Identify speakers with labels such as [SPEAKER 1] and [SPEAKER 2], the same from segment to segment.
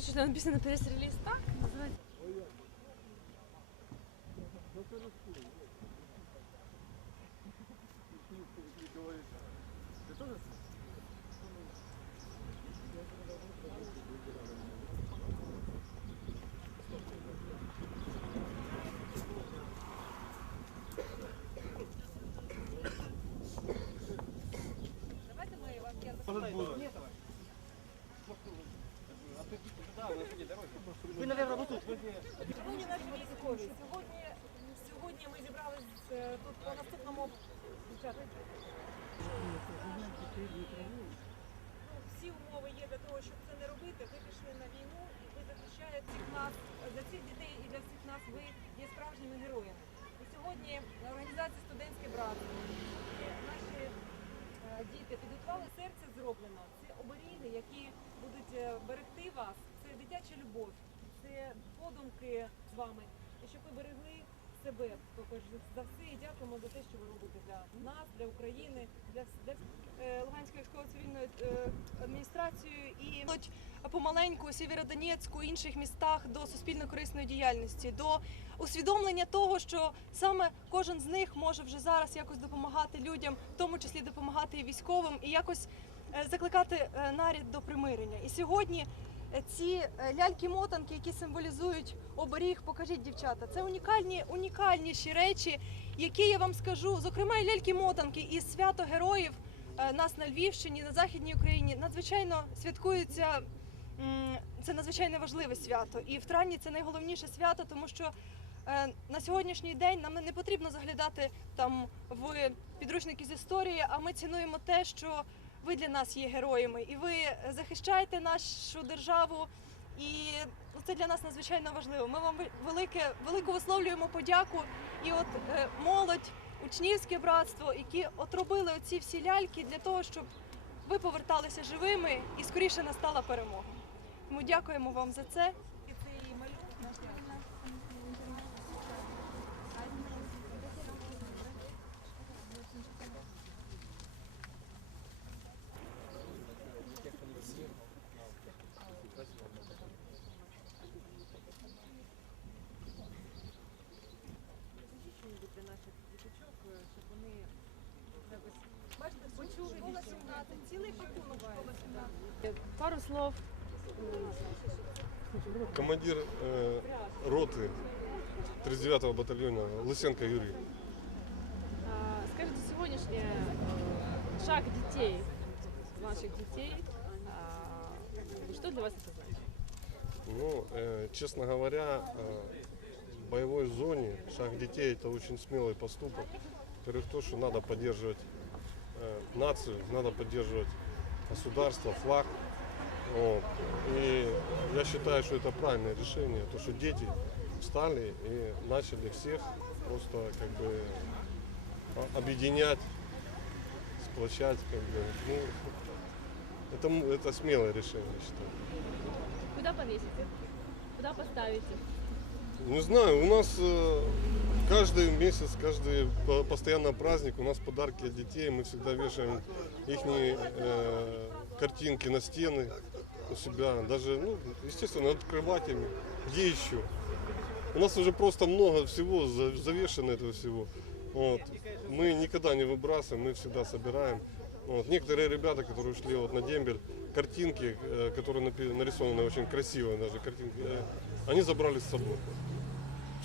[SPEAKER 1] короче, там написано пресс-релиз так, называется.
[SPEAKER 2] Давайте мы вам Ви, вот тут.
[SPEAKER 3] Шановні наші військові, сьогодні, сьогодні ми зібрались е, тут по наступному дівчата. Всі умови є для того, щоб це не робити. Ви пішли на війну і ви захищаєте всіх нас для цих дітей і для всіх нас. Ви є справжніми героями. І сьогодні організація студентське братство наші е, діти підготували серце зроблено. Це оберіги, які будуть е, берегти вас. Подумки з вами. І щоб ви берегли себе, перш за все, і дякуємо за те, що ви робите для нас, для України, для, для е, Луганської військово-цивільної е, адміністрації і помаленьку Сєвєродонецьку, інших містах до суспільно-корисної діяльності, до усвідомлення того, що саме кожен з них може вже зараз якось допомагати людям, в тому числі допомагати військовим, і якось е, закликати наряд до примирення. І сьогодні ці е, ляльки-мотанки, які символізують оберіг, покажіть дівчата, це унікальні, унікальніші речі, які я вам скажу, зокрема і ляльки-мотанки, і свято героїв е, нас на Львівщині, на Західній Україні надзвичайно святкуються. Це надзвичайно важливе свято, і в Трані це найголовніше свято, тому що е, на сьогоднішній день нам не потрібно заглядати там в підручники з історії, а ми цінуємо те, що ви для нас є героями, і ви захищаєте нашу державу. І це для нас надзвичайно важливо. Ми вам велике, велику висловлюємо подяку. І от е, молодь, учнівське братство, які от робили оці всі ляльки для того, щоб ви поверталися живими і скоріше настала перемога. Тому дякуємо вам за це. І цей малюнок вони бачите, почули школа 17, цілий пакунок школа 17.
[SPEAKER 1] Пару слов.
[SPEAKER 4] Командир э, роты 39-го батальона Лысенко Юрий.
[SPEAKER 1] А, Скажите, сегодняшний шаг детей, ваших детей, а, что для вас это значит?
[SPEAKER 4] Ну, э, честно говоря, э, в боевой зоне шаг детей это очень смелый поступок. Во-первых, то, что надо поддерживать э, нацию, надо поддерживать государство, флаг. Вот. И я считаю, что это правильное решение, то, что дети встали и начали всех просто как бы объединять, сплощать, как бы. Ну, это, это смелое решение, я считаю.
[SPEAKER 1] Куда повесите? Куда поставите?
[SPEAKER 4] Не знаю, у нас э, каждый месяц, каждый по- постоянно праздник, у нас подарки от детей, мы всегда вешаем их картинки на стены у себя, даже, ну, естественно, над кроватями, где еще. У нас уже просто много всего за- завешено этого всего. Вот. Мы никогда не выбрасываем, мы всегда собираем. Вот. Некоторые ребята, которые ушли вот на дембель, картинки, э, которые напи- нарисованы очень красиво, даже картинки, э, они забрали с собой.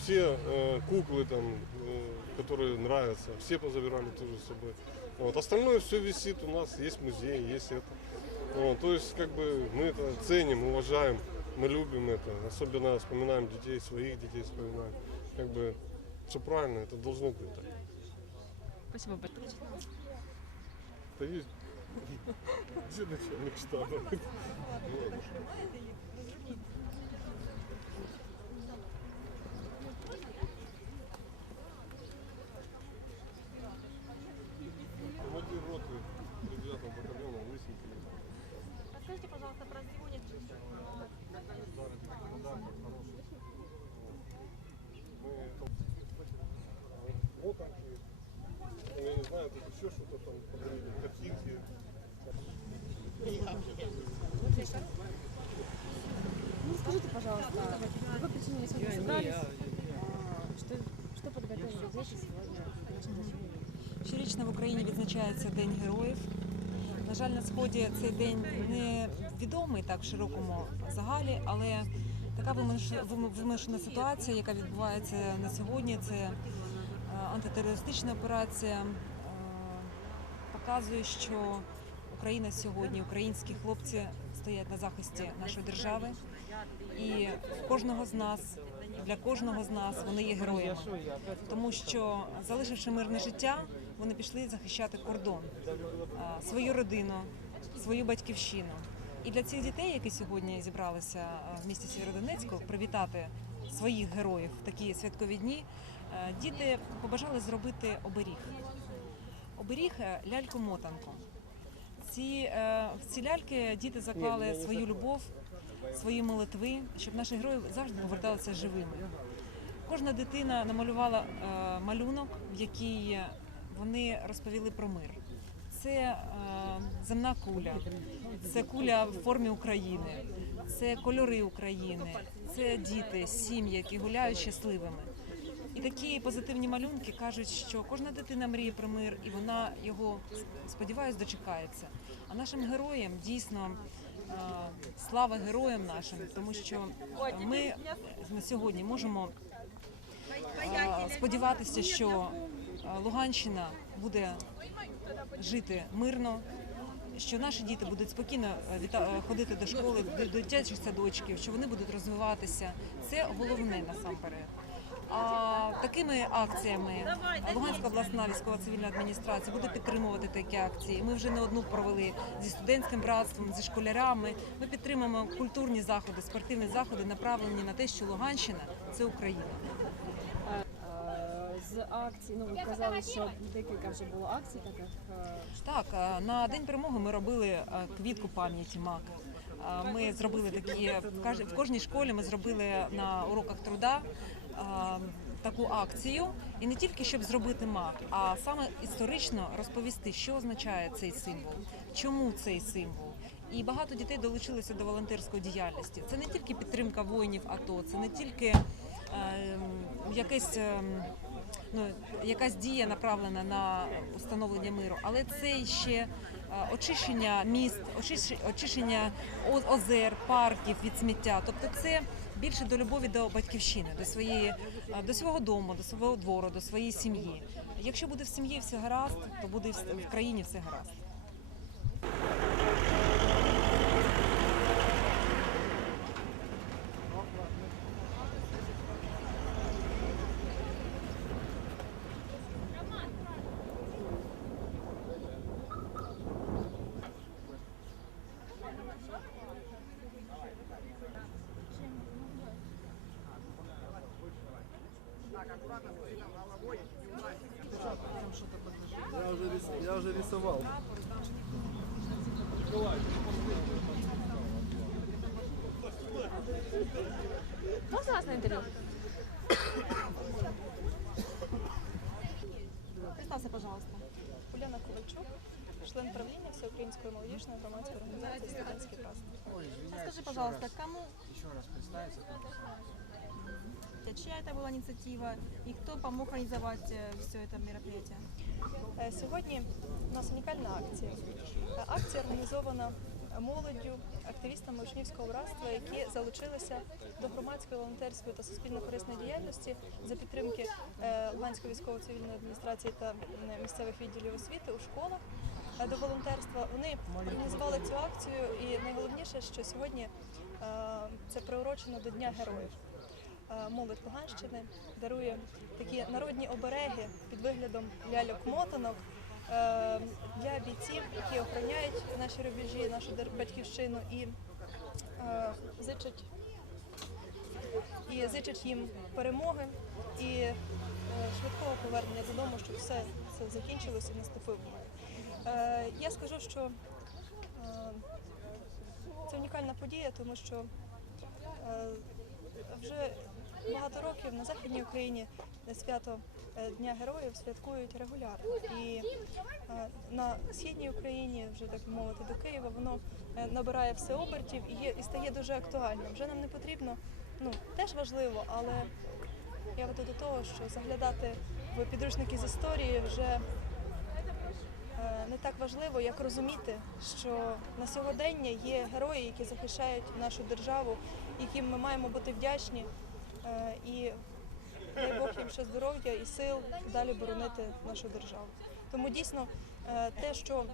[SPEAKER 4] Все э, куклы там, э, которые нравятся, все позабирали тоже с собой. Вот. Остальное все висит у нас, есть музей, есть это. Вот. То есть как бы мы это ценим, уважаем, мы любим это. Особенно вспоминаем детей, своих детей вспоминаем. Как бы все правильно, это должно быть так.
[SPEAKER 1] Спасибо большое.
[SPEAKER 4] Да есть. Где начальник штаба?
[SPEAKER 3] відзначається День героїв. На жаль, на сході цей день не відомий так в широкому загалі, але така вимуш- вим- вимушена ситуація, яка відбувається на сьогодні, це е, антитерористична операція, е, показує, що Україна сьогодні, українські хлопці стоять на захисті нашої держави, і кожного з нас, для кожного з нас вони є героями тому що залишивши мирне життя, вони пішли захищати кордон, свою родину, свою батьківщину. І для цих дітей, які сьогодні зібралися в місті Сєвєродонецьку, привітати своїх героїв в такі святкові дні, діти побажали зробити оберіг. Оберіг е, ляльку-мотанку. Ці, е, в ці ляльки діти заклали свою любов, свої молитви, щоб наші герої завжди поверталися живими. Кожна дитина намалювала е, малюнок, в який вони розповіли про мир. Це е, земна куля, це куля в формі України, це кольори України, це діти, сім'ї, які гуляють щасливими. І такі позитивні малюнки кажуть, що кожна дитина мріє про мир, і вона його сподіваюсь дочекається. А нашим героям дійсно слава героям нашим, тому що ми на сьогодні можемо е, сподіватися, що е, Луганщина буде жити мирно, що наші діти будуть спокійно е, е, ходити до школи, до дитячих садочків, що вони будуть розвиватися. Це головне насамперед. А такими акціями Луганська обласна військова цивільна адміністрація буде підтримувати такі акції. Ми вже не одну провели зі студентським братством, зі школярами. Ми підтримуємо культурні заходи, спортивні заходи, направлені на те, що Луганщина це Україна.
[SPEAKER 1] З акцій, ну ви казали, що декілька вже було акцій таких. е,
[SPEAKER 3] Так, е, на день перемоги ми робили е, квітку пам'яті МАК. Ми зробили такі в кожній школі. Ми зробили на уроках труда таку акцію, і не тільки щоб зробити мак, а саме історично розповісти, що означає цей символ, чому цей символ. І багато дітей долучилися до волонтерської діяльності. Це не тільки підтримка воїнів АТО, це не тільки е, якесь. ем, ну, якась дія направлена на установлення миру, але це ще е, очищення міст, очищ- очищення озер, парків від сміття. Тобто це більше до любові до батьківщини, до своєї е, до свого дому, до свого двору, до своєї сім'ї. Якщо буде в сім'ї все гаразд, то буде в в країні все гаразд.
[SPEAKER 2] Я уже, рис- я уже рисовал.
[SPEAKER 1] Можна вас на інтерв'ю?
[SPEAKER 5] Представся, пожалуйста. Уляна Ковальчук, член правління Всеукраїнської молодіжної громадської організації «Студентський праздник». Скажи, пожалуйста, кому,
[SPEAKER 2] Еще раз представиться
[SPEAKER 5] чья это была инициатива и кто помог организовать э, все это мероприятие? Е, Сьогодні у нас унікальна акція. Е, Акція організована молоддю, активістами учнівського братства, які залучилися до громадської, волонтерської та суспільно-корисної діяльності за підтримки е, Луганської військово-цивільної адміністрації та м, місцевих відділів освіти у школах е, до волонтерства. Вони організували цю акцію, і найголовніше, що сьогодні е, це приурочено до Дня героїв. Е, Молодь Луганщини дарує такі народні обереги під виглядом ляльок-мотанок е, для бійців, які охороняють наші рубежі, нашу батьківщину і е, зичать, і зичать їм перемоги і швидкого повернення додому, щоб все це закінчилося і наступив. Я скажу, що це унікальна подія, тому що вже багато років на Західній Україні свято е, Дня Героїв святкують регулярно. І е, на східній Україні, вже так мовити, до Києва, воно е, набирає все обертів і є і стає дуже актуальним. Вже нам не потрібно, ну теж важливо, але я веду до того, що заглядати в підручники з історії вже не так важливо, як розуміти, що на сьогодення є герої, які захищають нашу державу, яким ми маємо бути вдячні. Е, І дай Бог їм ще здоров'я і сил далі боронити нашу державу. Тому дійсно е, те, що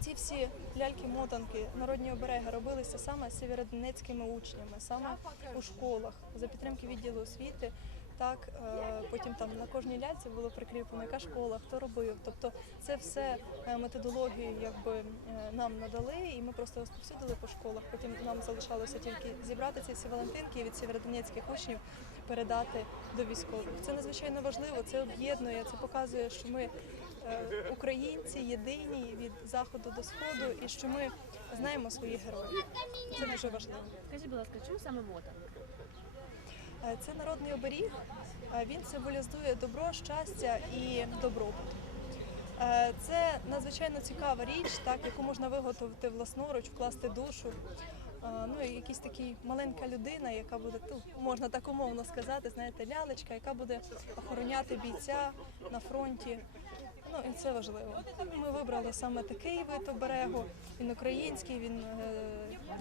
[SPEAKER 5] ці всі ляльки-мотанки, народні обереги робилися саме сєвєродонецькими учнями, саме у школах за підтримки відділу освіти. Так, е, потім там на кожній ляльці було прикріплено, яка школа, хто робив. Тобто це все е, методологію якби е, нам надали, і ми просто розповсюдили по школах. Потім нам залишалося тільки зібрати ці всі валентинки від сєвєродонецьких учнів передати до військових. Це надзвичайно важливо, це об'єднує, це показує, що ми українці єдині від заходу до сходу, і що ми знаємо своїх героїв. Це дуже важливо.
[SPEAKER 1] Скажіть, будь ласка, чому саме мотанка?
[SPEAKER 5] Е, Це народний оберіг. Е, Він символізує добро, щастя і добробут. Е, Це надзвичайно цікава річ, так, яку можна виготовити власноруч, вкласти душу. Ну, і якась такий маленька людина, яка буде, ну, можна так умовно сказати, знаєте, лялечка, яка буде охороняти бійця на фронті. Ну і це важливо. Ми вибрали саме такий вид оберегу. Він український, він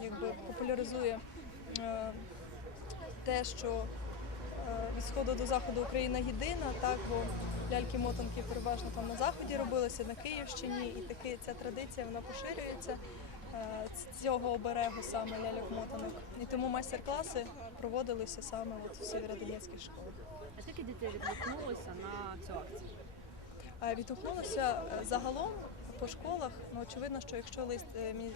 [SPEAKER 5] якби популяризує те, що е, від сходу до заходу Україна єдина, так бо ляльки-мотанки переважно там на заході робилися, на Київщині, і таки ця традиція вона поширюється е, ц- цього оберегу саме ляльок-мотанок. І тому майстер-класи проводилися саме от в сєвєродонецьких школах.
[SPEAKER 1] А скільки дітей відгукнулося на цю акцію?
[SPEAKER 5] Е, Відгукнулося загалом по школах. Ну очевидно, що якщо лист е, ем,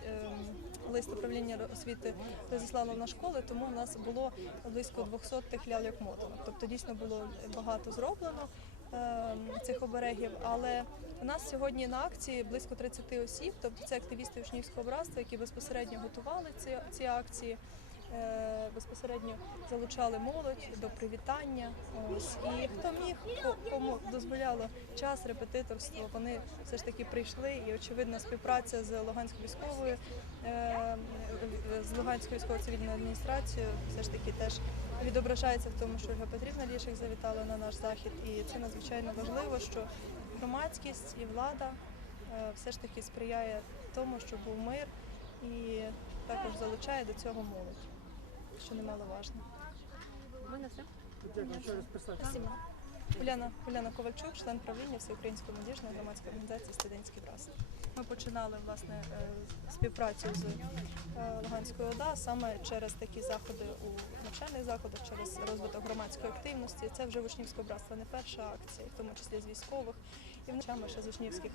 [SPEAKER 5] лист управління освіти розіслало на школи, тому в нас було близько 200 тих ляльок мотанок. Тобто дійсно було багато зроблено ем, цих оберегів. Але у нас сьогодні на акції близько 30 осіб, тобто це активісти учнівського братства, які безпосередньо готували ці, ці акції. Е, Безпосередньо залучали молодь до привітання. Ось і хто міг, кому дозволяло час, репетиторство, вони все ж таки прийшли. І очевидна співпраця з Луганською військовою е, з Луганською військово-цивільною адміністрацією все ж таки теж відображається в тому, що Ольга Петрівна Лішик завітала на наш захід, і це надзвичайно важливо, що громадськість і влада е, все ж таки сприяє тому, щоб був мир і також залучає до цього молодь, що немаловажно.
[SPEAKER 1] У.
[SPEAKER 5] Спасибо. Уляна, Уляна Ковальчук, член правління Всеукраїнської молодіжної громадської організації Студентський братство. Ми починали власне е, співпрацю з е, Луганською ОДА саме через такі заходи у навчальних заходах, через розвиток громадської активності. Це вже в учнівського братства не перша акція, в тому числі з військових і вночами ще з учнівських.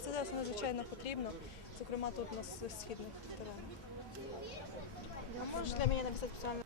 [SPEAKER 5] Це зараз надзвичайно потрібно, зокрема тут на с- східних теrenах.
[SPEAKER 6] No, możesz dla mnie napisać psalm